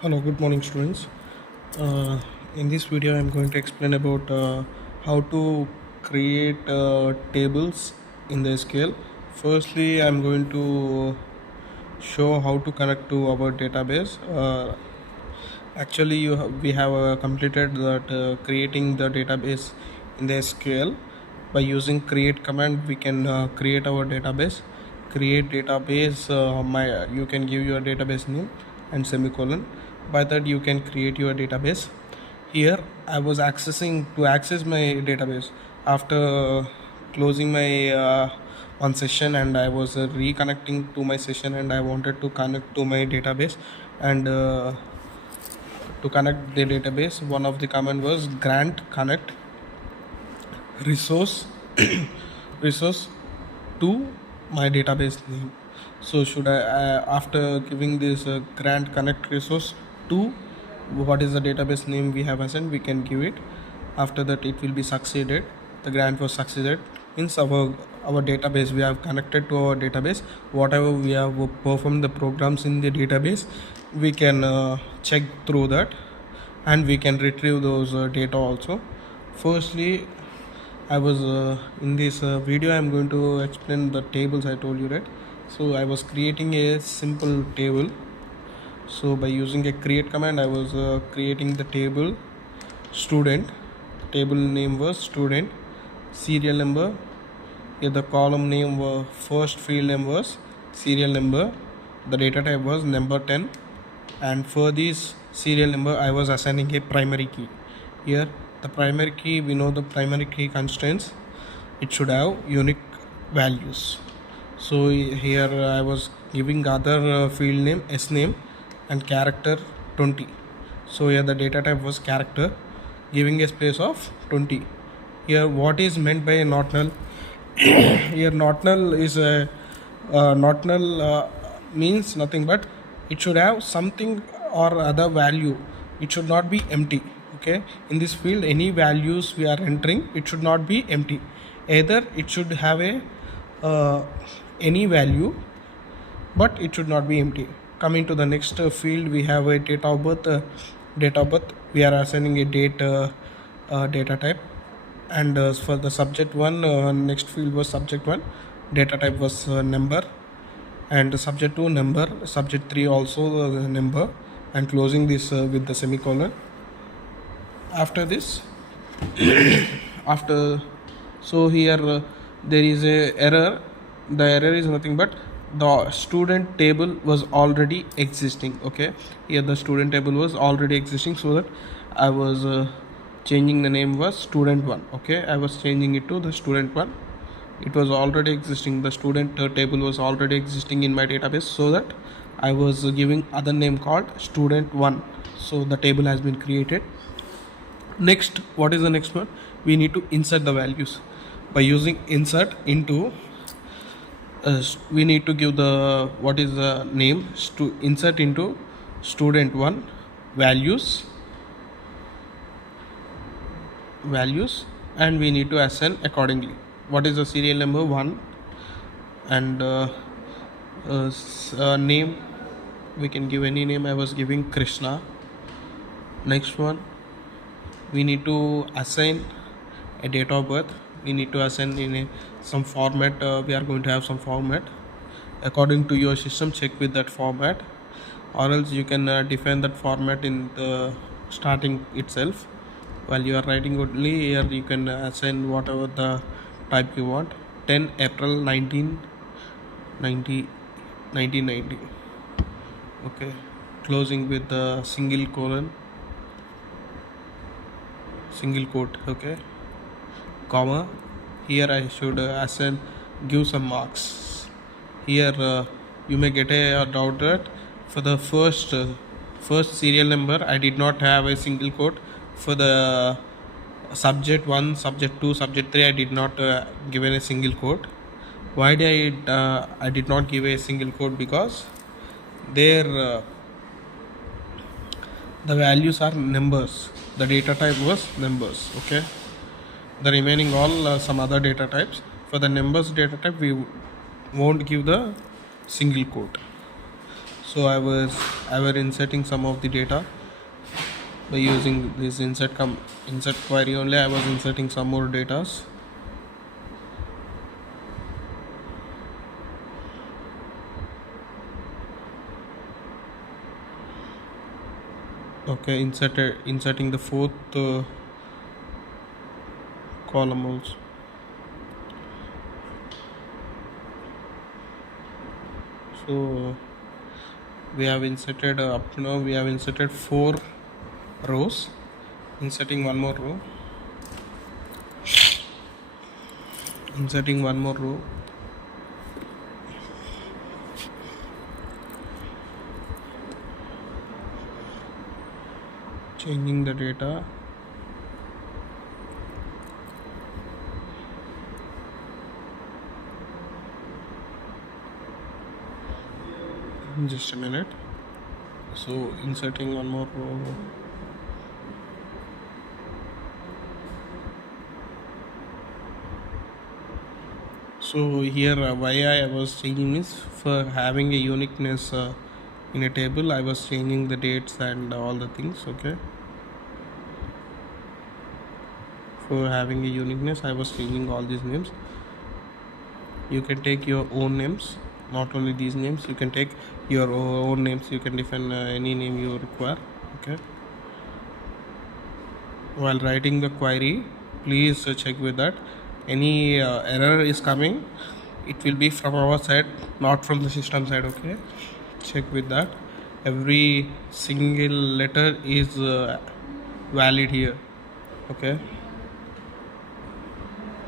Hello, good morning, students. In this video, I'm going to explain about how to create tables in the SQL. Firstly, I'm going to show how to connect to our database. Actually, we have completed that creating the database in the SQL. By using create command, we can create our database. Create database. You can give your database name and semicolon. By that, you can create your database. Here, I was to access my database after closing my one session, and I was reconnecting to my session, and I wanted to connect to my database. And to connect the database, one of the command was grant connect resource resource to my database name. So should I after giving this grant connect resource to what is the database name we have assigned, we can give it. After that, it will be succeeded. The grant was succeeded means our database, we have connected to our database. Whatever we have performed the programs in the database, we can check through that, and we can retrieve those data also. Firstly, I was in this video, I'm going to explain the tables I told you, right? So I was creating a simple table. So by using a create command, I was creating the table student. Table name was student. Serial number. Here the column name was first field name was serial number. The data type was number 10. And for this serial number, I was assigning a primary key. Here the primary key, we know the primary key constraints, it should have unique values. So here I was giving other field name s name and character 20. So here the data type was character, giving a space of 20. Here what is meant by a not null? Here not null is a not null means nothing but it should have something or other value. It should not be empty. Okay, in this field, any values we are entering, it should not be empty. Either it should have a any value, but it should not be empty. Coming to the next field, we have a date of birth. We are assigning a date data type. And for the subject one, next field was subject one, data type was number, and subject 2 number, subject 3 also the number, and closing this with the semicolon. After this after so here there is a error. The error is nothing but the student table was already existing. Okay, here the student table was already existing, so that I was changing the name was student 1. Okay, I was changing it to the student 1. It was already existing, the student table was already existing in my database, so that I was giving other name called student 1. So the table has been created. Next, what is the next one? We need to insert the values. By using insert into we need to give the what is the name to insert into student 1 values, and we need to assign accordingly. What is the serial number 1, and name, we can give any name. I was giving Krishna. Next one, we need to assign a date of birth. We need to assign in some format. We are going to have some format according to your system. Check with that format, or else you can define that format in the starting itself. While you are writing only, here you can assign whatever the type you want. 10 April 1990. Okay, closing with the single quote. Okay, comma. Here I should assign, give some marks. Here you may get a doubt that for the first serial number, I did not have a single quote. For the subject 1, subject 2, subject 3, I did not given a single quote. Why did I did not give a single quote? Because there the values are numbers. The data type was numbers. Okay, the remaining all some other data types. For the numbers data type, we won't give the single quote. So So I was inserting some of the data by using this insert query only. I was inserting some more data. Okay, inserting the fourth column also. So we have inserted up to now we have inserted 4 rows. Inserting one more row. Inserting one more row. Changing the data. Just a minute. So inserting one more row. So here why I was changing is for having a uniqueness in a table. I was changing the dates and all the things. Okay, for having a uniqueness I was changing all these names. You can take your own names, not only these names. You can take your own names. You can define any name you require. Okay, while writing the query, please check with that any error is coming, it will be from our side, not from the system side. Okay, check with that. Every single letter is valid here. Okay,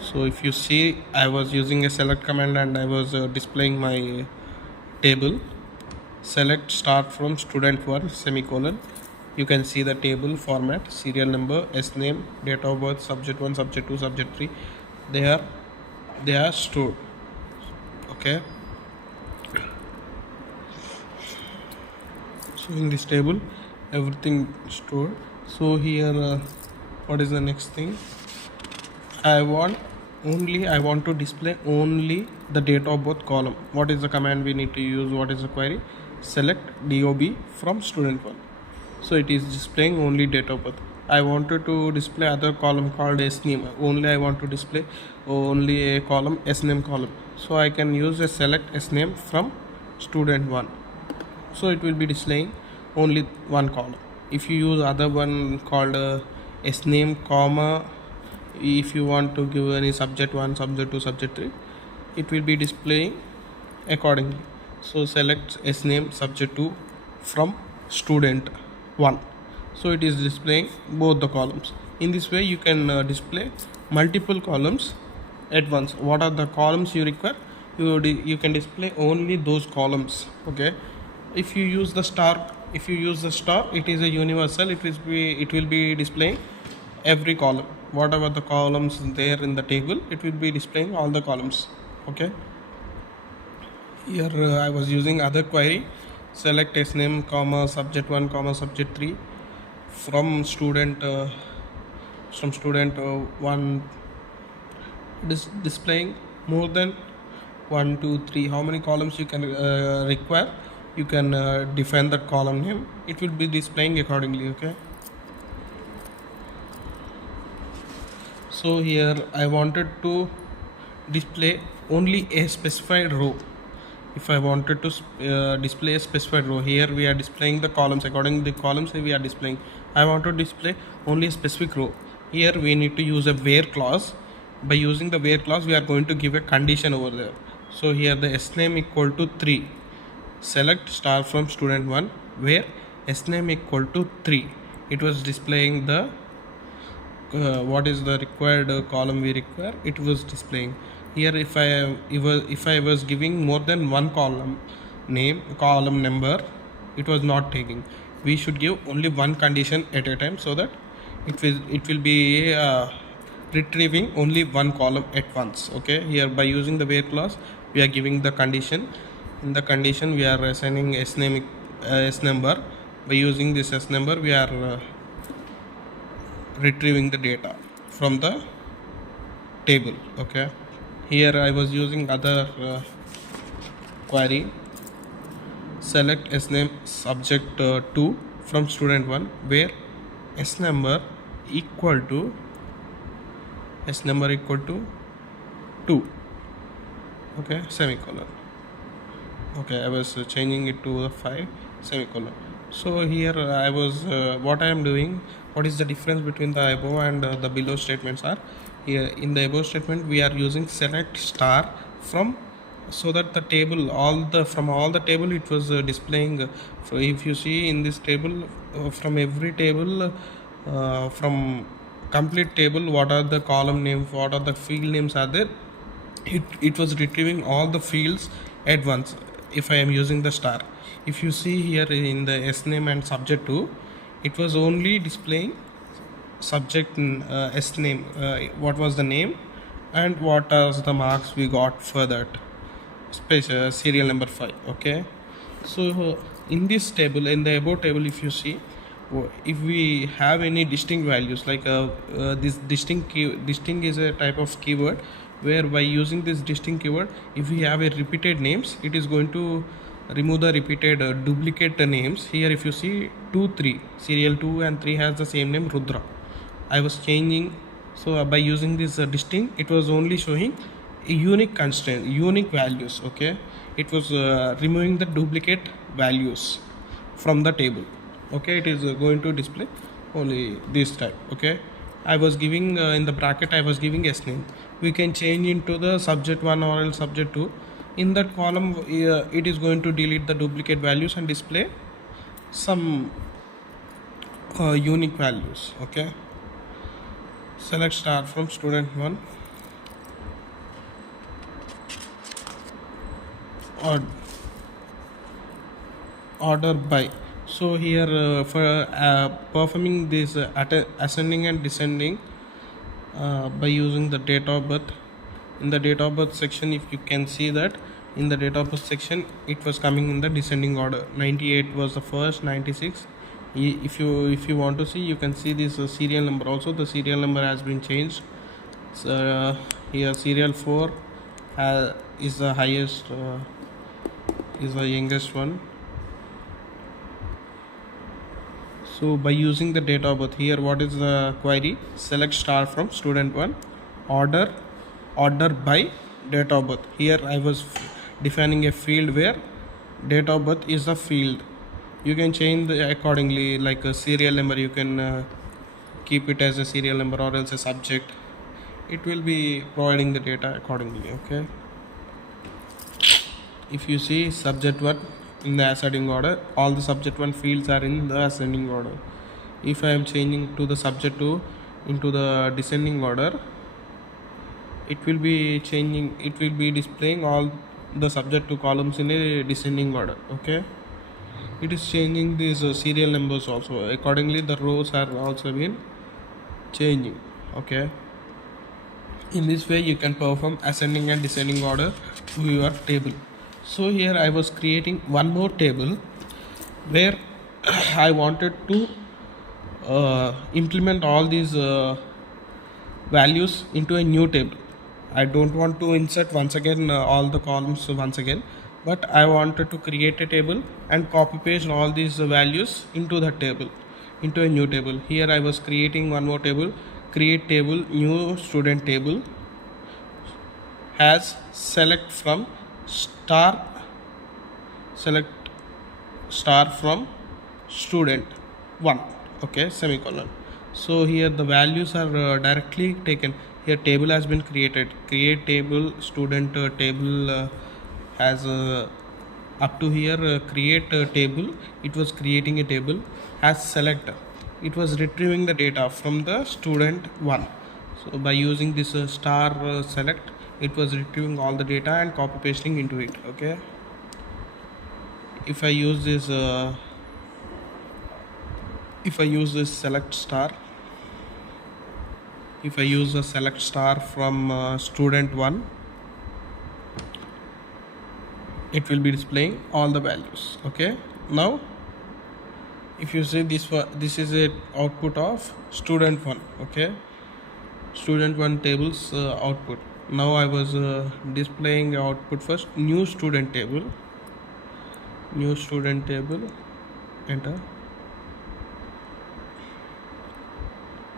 so if you see, I was using a select command and I was displaying my table. Select start from student1 semicolon. You can see the table format, serial number, s name, date of birth, subject 1, subject 2, subject 3. They are stored. Okay, so in this table everything stored. So here what is the next thing? I want to display only the date of birth column. What is the command we need to use? What is the query? Select DOB from student1. So it is displaying only date of birth. I wanted to display other column called SName. Only I want to display only a column, SName column. So I can use a select SName from student1. So it will be displaying only one column. If you use other one called SName comma, if you want to give any subject 1, subject 2, subject 3, it will be displaying accordingly. So select SName subject 2 from student 1. So it is displaying both the columns. In this way you can display multiple columns at once. What are the columns you require? You can display only those columns. Okay, if you use the star, it is a universal. It will be displaying every column. Whatever the columns there in the table, it will be displaying all the columns. Okay, here I was using other query. Select SName comma subject 1 comma subject 3 from student 1. It is displaying more than 1, 2, 3. How many columns you can require? You can define that column name. It will be displaying accordingly. Okay, so here I wanted to display only a specified row. If I wanted to display a specified row, here we are displaying the columns according to the columns we are displaying. I want to display only a specific row. Here we need to use a where clause. By using the where clause, we are going to give a condition over there. So here the sname equal to 3. Select star from student 1 where sname equal to 3. It was displaying the what is the required column we require. It was displaying here. If I was giving more than one column number, it was not taking. We should give only one condition at a time, so that it will be retrieving only one column at once. Okay, here by using the where clause, we are giving the condition. In the condition, we are assigning s number. By using this s number, we are retrieving the data from the table. Okay, here I was using other query. select s name subject 2 from student 1, where s number equal to 2, okay, semicolon. Okay, I was changing it to the 5 semicolon. So here I was what I am doing, what is the difference between the above and the below statements are, here in the above statement we are using select star from, so that the table from all the table it was displaying, so if you see in this table, from every table, from complete table, what are the column names, what are the field names are there, it was retrieving all the fields at once if I am using the star. If you see here in the s name and subject 2, it was only displaying subject s name, what was the name and what was the marks we got for that space, serial number 5. Okay, so in this table, in the above table, if you see, if we have any distinct values, like this distinct is a type of keyword, where by using this distinct keyword, if we have a repeated names, it is going to remove the repeated duplicate names. Here if you see 2 3 serial 2 and 3 has the same name Rudra, I was changing. So by using this distinct, it was only showing a unique constraint, unique values. Okay, it was removing the duplicate values from the table. Okay, it is going to display only this type. Okay, I was giving in the bracket, I was giving s name. We can change into the subject 1 or else subject 2. In that column, it is going to delete the duplicate values and display some unique values. Okay, select star from student 1 or order by. So here for performing this ascending and descending by using the date of birth, in the date of birth section, if you can see that in the date of birth section it was coming in the descending order. 98 was the first, 96. If you want to see, you can see this serial number also. The serial number has been changed. So here serial 4 is the highest, is the youngest one. So by using the date of birth, here what is the query? Select star from student 1, order by date of birth. Here I was defining a field where date of birth is the field. You can change accordingly, like a serial number, you can keep it as a serial number or else a subject. It will be providing the data accordingly. Okay, if you see subject 1 in the ascending order, all the subject 1 fields are in the ascending order. If I am changing to the subject 2 into the descending order, it will be changing, it will be displaying all the subject 2 columns in a descending order. Okay, it is changing these serial numbers also accordingly. The rows are also been changing. Okay, in this way you can perform ascending and descending order to your table. So here I was creating one more table where I wanted to implement all these values into a new table. I don't want to insert once again all the columns once again, but I wanted to create a table and copy paste all these values into the table, into a new table. Here I was creating one more table, create table, new student table, has select star from student 1. Okay, semicolon. So here the values are directly taken. Here table has been created, create table, student table has up to here create table, it was creating a table, has select, it was retrieving the data from the student 1. So by using this star select, it was retrieving all the data and copy pasting into it. Okay, if I use this select star, if I use a select star from student 1, it will be displaying all the values. Okay, now if you see this is a output of student 1. Okay, student 1 tables output. Now I was displaying output first, new student table, new student table, enter.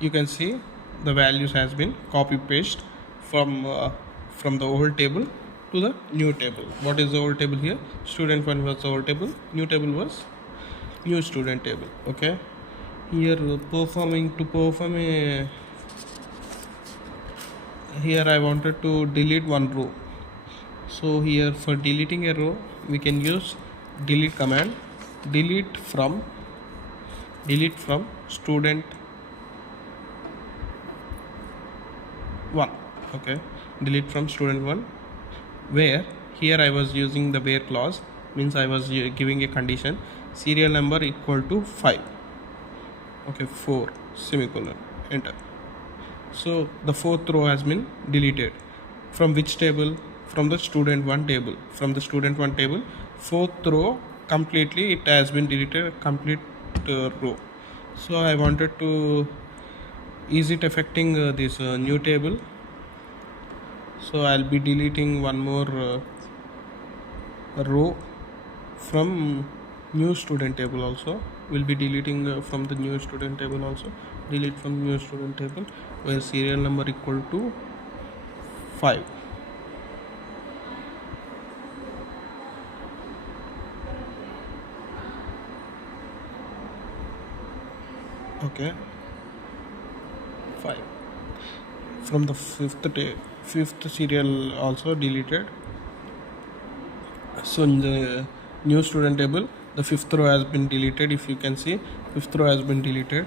You can see the values has been copy paste from the old table to the new table. What is the old table here? Student one was the old table, new table was new student table. Okay, here perform a, here I wanted to delete one row. So here for deleting a row we can use delete command. delete from student 1. Okay, delete from student 1, where here I was using the where clause, means I was giving a condition serial number equal to 5. Okay, 4 semicolon, enter. So the fourth row has been deleted. From which table? From the student 1 table. From the student 1 table, fourth row completely it has been deleted, complete row. So I wanted to, is it affecting this new table? So I'll be deleting one more row from new student table also. We'll be deleting from the new student table also. Delete from new student table where serial number equal to 5. Okay, 5. From the fifth serial also deleted. So in the new student table, the fifth row has been deleted. If you can see, fifth row has been deleted.